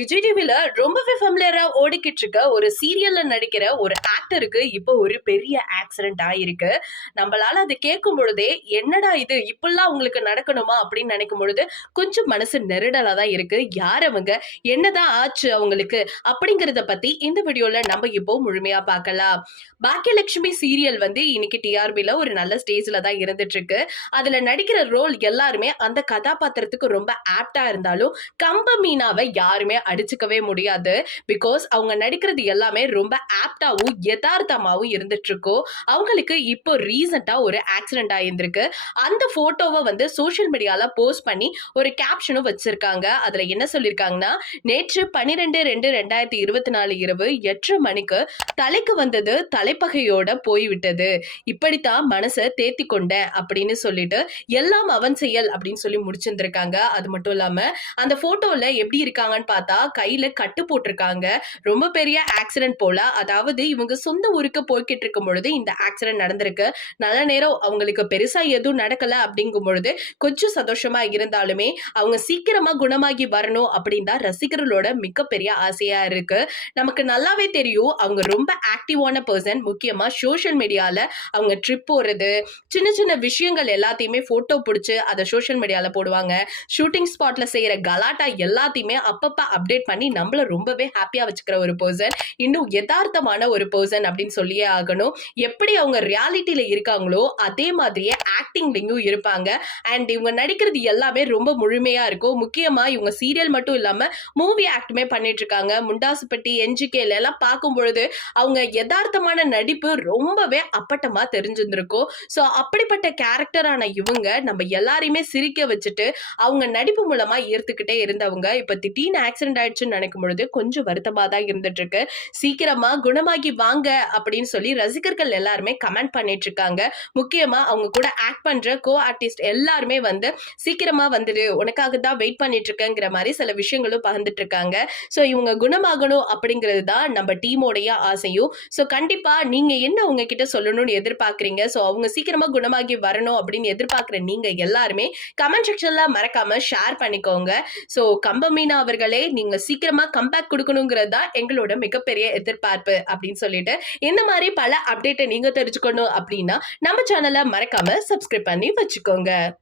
விஜய் டிவில ரொம்பவே ஃபெமிலியரா ஓடிக்கிட்டு இருக்க ஒரு சீரியல்ல நடிக்கிற ஒரு ஆக்டருக்கு இப்போ ஒரு பெரிய ஆக்சிடென்ட் ஆயிருக்கு. நம்மளால அதை கேட்கும் பொழுதே என்னடா இது இப்படிலாம் உங்களுக்கு நடக்கணுமா அப்படின்னு நினைக்கும் பொழுது கொஞ்சம் மனசு நெருடலா தான் இருக்கு. யார் அவங்க, என்னதான் ஆச்சு அவங்களுக்கு அப்படிங்கறத பத்தி இந்த வீடியோல நம்ம இப்போ முழுமையா பார்க்கலாம். பாக்கியலட்சுமி சீரியல் இன்னைக்கு டிஆர்பில ஒரு நல்ல ஸ்டேஜ்ல தான் இருந்துட்டு இருக்கு. அதுல நடிக்கிற ரோல் எல்லாருமே அந்த கதாபாத்திரத்துக்கு ரொம்ப ஆப்டா இருந்தாலும் கம்ப மீனாவை யாருமே அடிச்சுக்கவே முடியாது. பிகாஸ் அவங்க நடிக்கிறது எல்லாமே ரொம்ப ஆப்டாவும் யதார்த்தமாவும் இருந்துட்டு இருக்கும். அவங்களுக்கு இப்போ ரீசெண்டா ஒரு ஆக்சிடென்ட் ஆயிருந்திருக்கு. அந்த போட்டோவை சோசியல் மீடியால போஸ்ட் பண்ணி ஒரு கேப்ஷனும் வச்சிருக்காங்க. அதுல என்ன சொல்லிருக்காங்கன்னா, நேற்று 12/2/2024 இரவு 8:30 மணிக்கு தலைக்கு வந்தது தலைப்பகையோட போய்விட்டது. இப்படித்தான் மனசை தேத்தி கொண்டேன் அப்படின்னு சொல்லிட்டு எல்லாம் அவன் செயல் அப்படின்னு சொல்லி முடிச்சிருந்திருக்காங்க. அது மட்டும் இல்லாம அந்த போட்டோல எப்படி இருக்காங்கன்னு பார்த்தா கையில கட்டு போட்டிருக்காங்க. ரொம்ப பெரிய ஆக்சிடென்ட் போல. அதாவது இவங்க சொந்த ஊருக்கு போய்கிட்டு இருக்கும் பொழுது இந்த ஆக்சிடென்ட் நடந்திருக்கு. நல்ல நேரம் அவங்களுக்கு பெருசா எதுவும் நடக்கல அப்படிங்கும் பொழுது கொஞ்சம் சந்தோஷமா இருந்தாலுமே அவங்க சீக்கிரமா குணமாகி வரணும் அப்படின்னு தான் ரசிகர்களோட மிகப்பெரிய ஆசையா இருக்கு. நமக்கு நல்லாவே தெரியும் அவங்க ரொம்ப ஆக்டிவான பர்சன். முக்கியமா சோசியல் மீடியால அவங்க ட்ரிப் போறது, சின்ன சின்ன விஷயங்கள் எல்லாத்தையுமே போட்டோ பிடிச்சு அதை சோசியல் மீடியால போடுவாங்க. ஷூட்டிங் ஸ்பாட்ல செய்யற கலாட்டா எல்லாத்தையுமே அப்பப்ப அப்டேட் பண்ணி நம்மள ரொம்பவே ஹாப்பியா வச்சுக்கிற ஒரு பர்சன். இன்னும் யதார்த்தமான ஒரு பர்சன் அப்படின்னு சொல்லியே ஆகணும். எப்படி அவங்க ரியாலிட்டியில இருக்காங்களோ அதே மாதிரியே ஆக்டிங்லயும் இருப்பாங்க. அண்ட் இவங்க நடிக்கிறது எல்லாமே ரொம்ப முழுமையா இருக்கும். முக்கியமா இவங்க சீரியல் மட்டும் இல்லாம மூவி ஆக்டுமே பண்ணிட்டு இருக்காங்க. முண்டாசுப்பட்டி, என்ஜிகேல எல்லாம் பார்க்கும் பொழுது அவங்க யதார்த்தமான நடிப்பு ரொம்பவே அப்பட்டமா தெரிஞ்சிருந்திருக்கும். சோ அப்படிப்பட்ட கேரக்டரான இவங்க நம்ம எல்லாரையுமே சிரிக்க வச்சுட்டு அவங்க நடிப்பு மூலமா ஈர்த்துக்கிட்டே இருந்தவங்க இப்ப திடீர்னு ஆக்சிடென்ட் ஆயிடுச்சுன்னு நினைக்கும் பொழுது கொஞ்சம் வருத்தமா தான் இருந்துட்டு இருக்கு. சீக்கிரமா குணமாகி வாங்க அப்படின்னு சொல்லி ரசிகர்கள் எல்லாருமே கமெண்ட் பண்ணிட்டு இருக்காங்க. முக்கியமா அவங்க கூட ஆக்ட் பண்ற கோ ஆர்டிஸ்ட் எல்லாருமே சீக்கிரமா வந்துடு, உனக்காக தான் வெயிட் பண்ணிட்டு இருக்கேங்கிற மாதிரி சில விஷயங்களும் பகிர்ந்துட்டு இருக்காங்க. சோ இவங்க குணமாகணும் அப்படிங்கிறது தான் நம்ம டீமோடைய ஆசையும். சோ கண்டிப்பா நீங்க என்ன உங்ககிட்ட சொல்லணும்னு எதிர்பார்க்கறீங்க, சோ அவங்க சீக்கிரமா குணமாகி வரணும் அப்படின்னு எதிர்பார்க்கிற நீங்க எல்லாருமே கமெண்ட் செக்ஷன்ல மறக்காம ஷேர் பண்ணிக்கோங்க. சோ கம்பமீனா அவர்களே, நீங்க சீக்கிரமா கம்பேக் கொடுக்கணுங்கிறது தான் எங்களோட மிகப்பெரிய எதிர்பார்ப்பு அப்படின்னு சொல்லிட்டு இந்த மாதிரி பல அப்டேட்டை நீங்க தெரிஞ்சுக்கணும் அப்படின்னா நம்ம சேனலை மறக்காம சப்ஸ்கிரைப் பண்ணி வச்சுக்கோங்க.